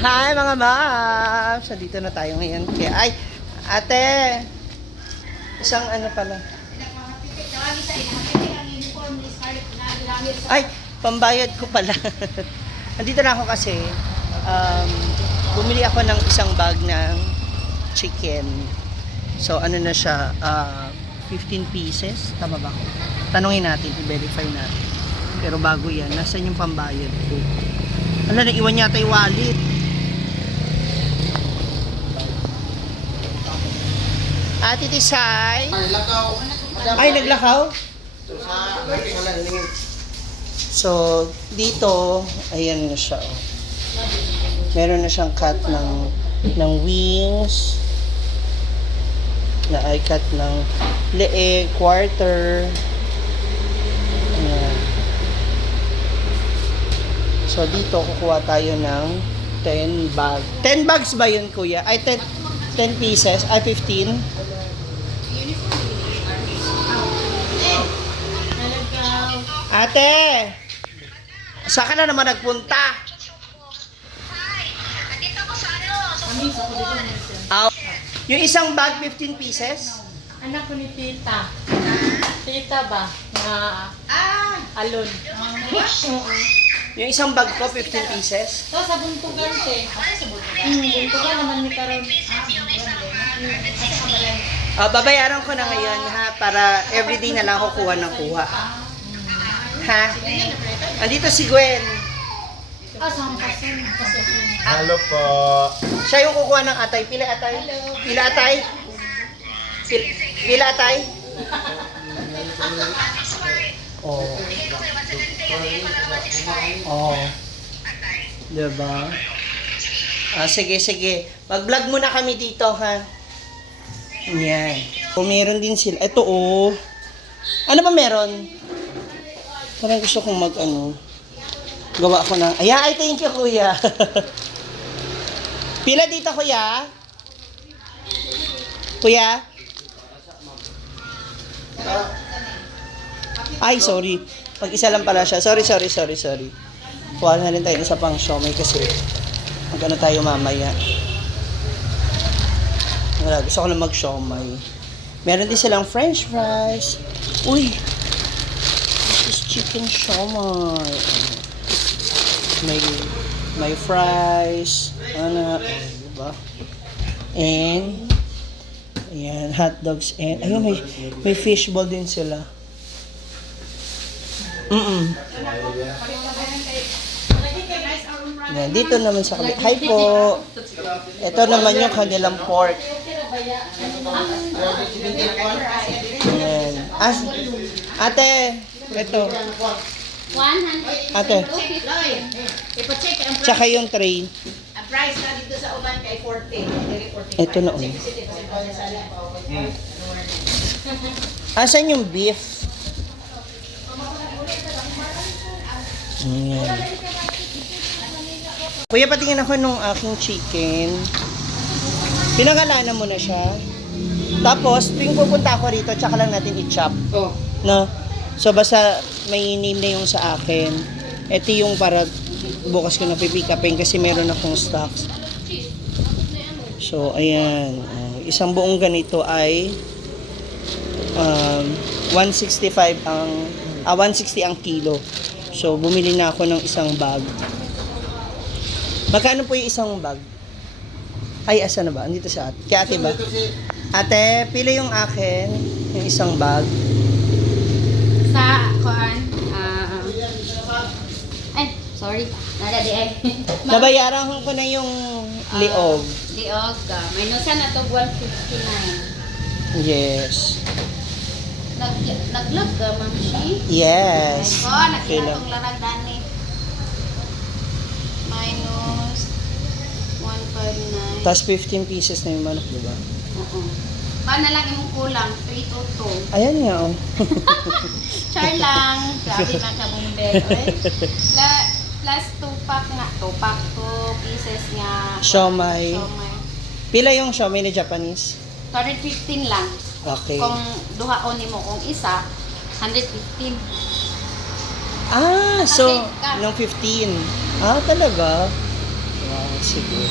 Hi mga ma'am! So dito na tayo ngayon. Kaya, ay, ate! Isang ano pala. Ay, pambayad ko pala. Nandito na ako kasi. Bumili ako ng isang bag ng chicken. So ano na siya, 15 pieces. Tama ba? Tanungin natin, i-verify natin. Pero bago yan, nasan yung pambayad ko? Ala, naiwan yata yung wallet. Ate Tisay. Ay, naglakaw? So, dito, ayan na siya. Oh. Meron na siyang cut ng wings. Na ay cut ng leeg, quarter. Ayan. So, dito, kukuha tayo ng 10 bags. 10 bags ba yun, kuya? Ay, 10 pieces. Ay, 15. Ate! Saan ka na naman nagpunta? Hi! Nandito ako sa Yung isang bag, 15 pieces? Anak ko ni Tita. Tita ba? Na alon. Yung isang bag ko, 15 pieces? So, sa buntugan, te. Buntugan naman ni Karon. Babayaran ko na ngayon, ha? Para everyday na lang ako kuha ng kuha. Ha? Andito si Gwen. Saan kasi? Hello po. Siya yung kukuha ng atay. Pila atay? Pila atay? Pila atay? Oh. Oh. Diba? Sige, sige. Mag-vlog muna kami dito, ha? Yan. O, meron din sila. Ito, oh. Ano ba meron? Parang gusto kong gawa ko ng, ay, thank you, kuya. Pila dito, kuya? Kuya? Ay, sorry. Pag-isa lang pala siya. Sorry. Kuha na rin tayo isa pang siomay kasi magkano tayo mamaya. Wala, gusto ko lang mag-siomay. Meron din silang french fries. Uy! This is chicken siomay. May fries. Diba? And ayan, hot dogs and ayun, may fishball din sila. Yan, dito naman sa kabila. Hi po. Ito naman yung kanilang pork. Yan. Ate, ito. 100. Ate, Ipo-check ang tsaka yung tray. price na dito sa uban kay 40. Ito na oh. Asan yung beef? Yan. Kuya, patingin ako nung aking chicken. Pinangalanan mo na siya. Tapos, tuwing pupunta ako rito, tsaka lang natin i-chop. Oh. No? So, basta may name na yung sa akin. Ito yung para bukas ko na pipick upin kasi meron akong stocks. So, ayan. Isang buong ganito ay 165 160 ang kilo. So, bumili na ako ng isang bag. Magkano po yung isang bag? Ay, asa na ba? Andito sa ate. Kaya ate ba? Ate, pila yung akin, yung isang bag. Sa kuan, ay, sorry. Nada di ay. Nabayaran ko na yung liog. Liog. Minusan na to 159. Yes. Nag-vlog ka, Ma'am Shi? Yes. Oh, Okay nakita lang. tong laragdani. Minus 159. Tapos 15 pieces na yung manok, di ba? Oo. Paano lang imong kulang? 322. Ayan nga, oh. Char lang. Grabe na ka bumber. Plus 2 pack nga. 2 pack, 2 pieces nga. Siomay. Siomay. Pila yung siomay na Japanese? 215 lang. Okay. Kung duhaon nimo kung isa, 115. So, Kasi ka. nung 15. Talaga? Wow. sige.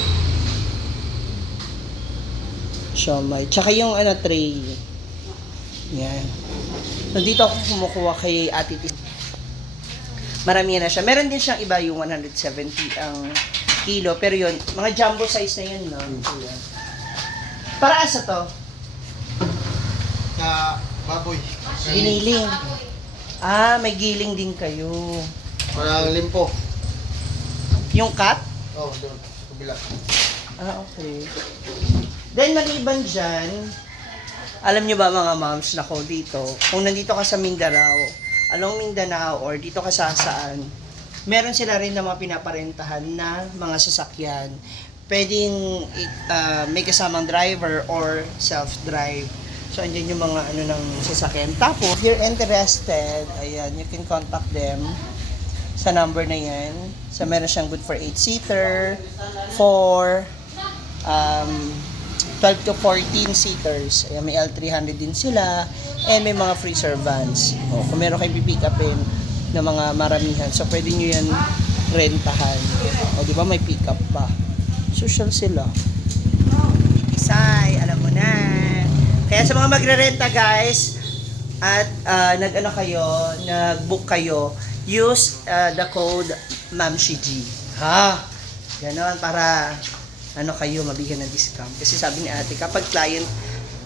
Siomay. Tsaka yung tray. Yan. So, dito ako kumukuha kay Ate Tita. Marami na siya. Meron din siyang iba yung 170 ang kilo. Pero yun, mga jumbo size na yun, no? Ayan. Para asa to? Sa baboy. Giniling. Ah, may giling din kayo. Parang limpo. Yung cut? Oh, doon. Sa kabila. Ah, okay. Then, maliban dyan, alam nyo ba mga moms, nako dito, kung nandito ka sa Mindanao, along Mindanao, or dito ka sa saan, meron sila rin na mga pinaparentahan na mga sasakyan. Pwedeng may kasamang driver or self-drive. So, andyan yung mga ng sasakyan. Tapos, if you're interested, ayan, you can contact them sa number na yan. So, meron siyang good for 8-seater, for 12 to 14 seaters. Ayan, may L300 din sila. And may mga freezer vans. O, kung meron kayo pipick upin ng mga maramihan, so pwede nyo yan rentahan. O, di ba may pick up pa. Social sila. Isay, alam mo na. Kaya sa mga magre-renta guys, at nag-book kayo, use the code MamShiG. Ha? Ganon, para kayo mabigyan ng discount. Kasi sabi ni ate, kapag client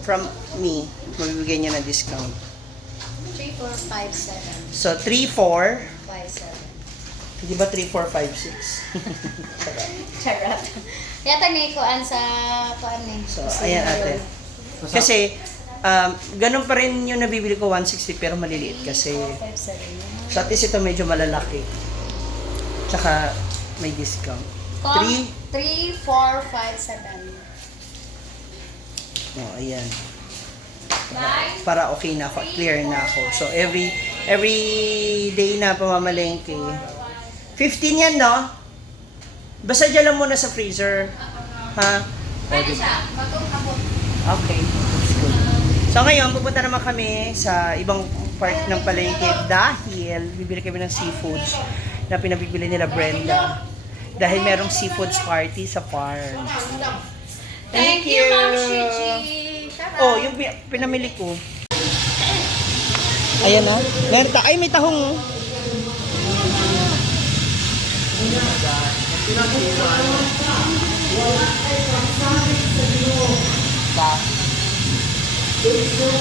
from me, mabibigyan niya ng discount. 3457. So, 3-4. 57. Di ba 3-4-5-6? Charot. Yata may kuan sa kuan eh. So, ayan ate. Kasi, ganun pa rin yung nabibili ko 160 pero maliliit kasi. 3457. So, at least ito medyo malalaki. Tsaka, may discount. 3457. Oh, ayan. Para okay na ako, clear na ako. So, every day na pamamalengke. 15 yan, no? Basta dyan lang muna sa freezer. Ha? Pwede siya. Bagong Okay. That's good. So, ngayon, pupunta naman kami sa ibang part ng palengke dahil bibili kami ng seafoods na pinabibili nila Brenda. Dahil merong seafoods party sa farm. Thank you, Ma'am Shiji. Oh, yung pinamili ko. Ayan na. Ay, may tahong.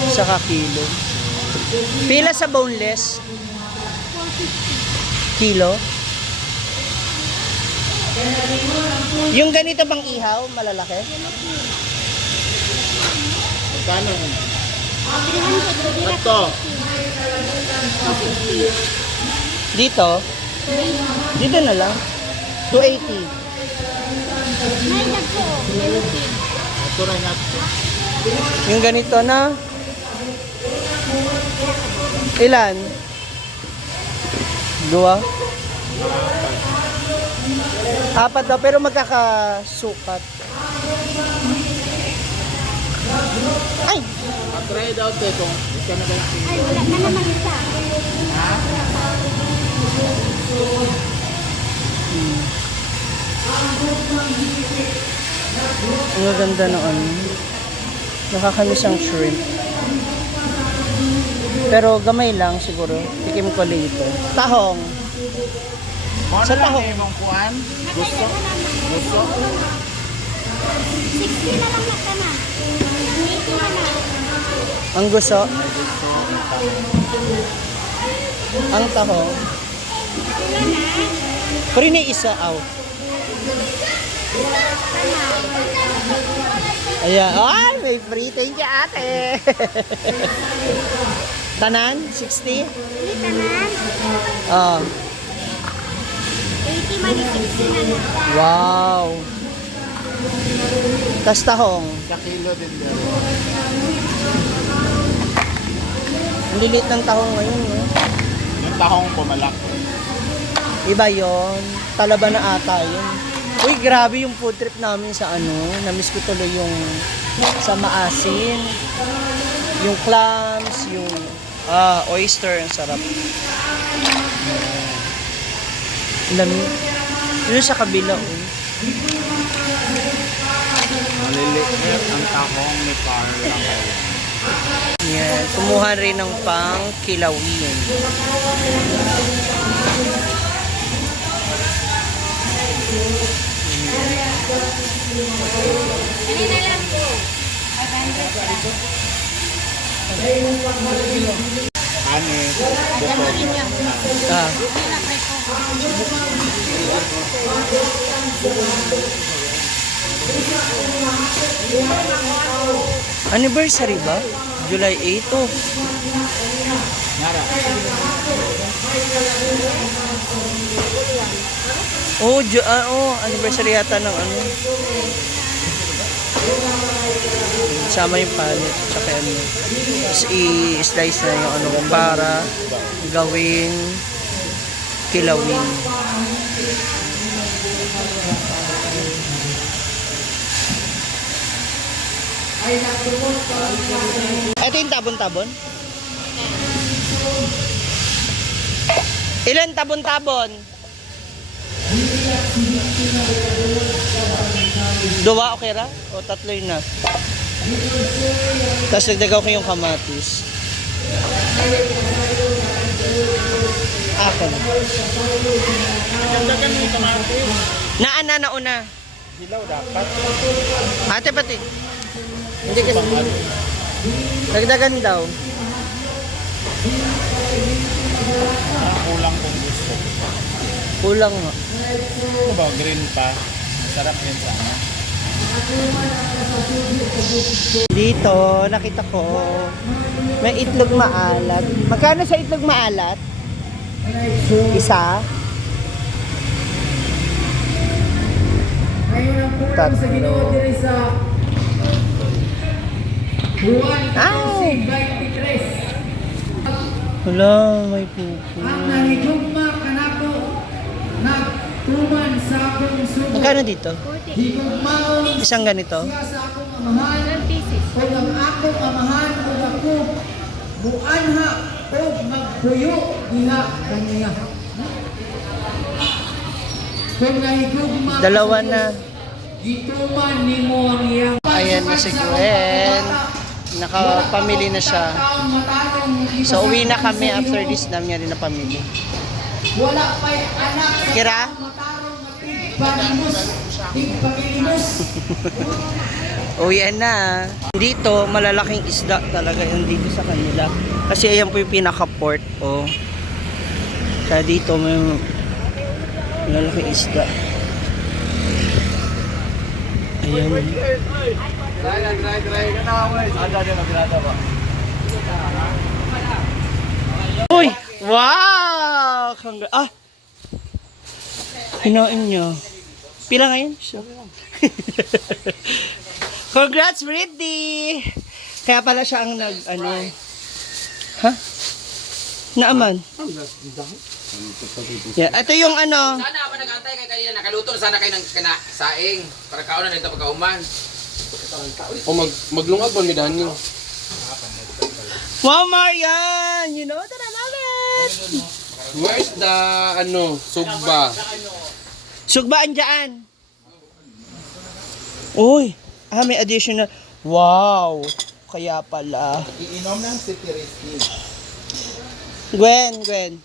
Saka kilo. Pila sa boneless? Kilo? Yung ganito bang ihaw, malalaki? Magkano? Ito. Dito? Dito na lang. 280. Ito rin natin. Yung ganito na. Ilan? 2? 4 daw, pero magkakasukat. Ay! Try daw ito kung ito na ba yung Ay, wala na naman isa. Ang ganda noon. Nakakamiss ang shrimp. Pero gamay lang siguro. Tikim ko later. Tahong. Sa tahong. Ibang kuhan? Gusto? Gusto? 60 na lang na na. 80 na na. Ang gusto. Ang tahong. Pero ni isa out. Ayan. Ay, may free. Thank you, ate. Tanan? 60? Hindi tanan. Oh. 80 man 60 na na. Wow. Tas tahong. Sa kilo din dito. Ang lilit ng tahong ngayon. Eh. Yung tahong ko malaki. Iba yon. Talaba na ata yun. Uy, grabe yung food trip namin sa Namiss ko tuloy yung sa maasin. Yung clams, yung oyster. Ang sarap. Lamig. Yun sa kabila. Oh. Maliliit ang tahong ni Carla. Yan. Kumuha rin ng pang kilawin. Kanina lang po. 500 lang. Anis. Gagawin niya. Ah. Ano na preto? Anniversary ba? July 8 oh. Nara. Anniversary yata ng ano. Sama yung palit, tsaka ano. Tapos i-slice na yung ano para gawing kilawin. Ito yung tabon-tabon? Ilan tabon-tabon? Dua, okay ra? O tatlo yun na? Tapos nagdagaw ko yung kamatis. Ako na. Nagdagan mo yung kamatis. Nauna. Hilaw dapat. Ate pati. Hindi kasi. Nagdagan daw. Kulang kung gusto. Kulang nga. Ano ba? Green pa. Sarap yun sa ano. Dito, nakita ko, may itlog maalat. Magkano sa itlog maalat? Isa? Tatlo. Ay! Wala, may pupo. Ang nahigugma kanako nagtuman sa akong sugo. Magkano dito? Higugmaon Isang ganito? siya sa akong amahan. O ang akong amahan o ako buanha o magpuyo diha kaniya. Kung nahigugma Dalawa na. gituman nimo ang iyang Ayan na si Gwen. Nakapamili na siya. So, uwi na kami after this. Dami niya rin na pamili. Wala pa'y anak sa Kira? matarong tigpanimus. Tigpanimus. Uwi na. Dito, malalaking isda talaga yung dito sa kanila. Kasi ayan po yung pinaka-port. Oh. Kaya dito may malalaking isda. Ayan. Uy! Wow! Hinoin nyo. Pila ngayon? Sure. Congrats, Britney! Kaya pala siya ang Ha? Naaman? Yeah, ito yung ano. Sana pa nag-antay kay kanina nakaluto sana kayo ng saing para kaon na nito pagkauman. O maglungag ba mi dani? Wow, Marian! You know that I love it! Where's the sugba? Sugbaan dyan. Uy! May additional. Wow! Kaya pala. Iinom ng City Risky. Gwen.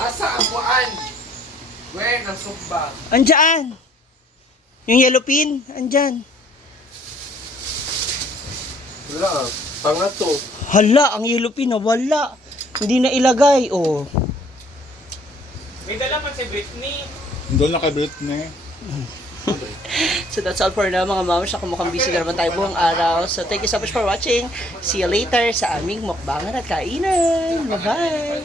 Asa ang buwan? Where ang sugba? Andyan! Yung yellow pin, andyan. Wala, pangato. Hala, ang yellow pin na wala. Hindi na ilagay, oh. Doon nakabit na eh. So that's all for now mga mams. Ako mukhang busy na naman tayo buong araw. So thank you so much for watching. See you later sa aming mukbangan at kainan. Bye-bye!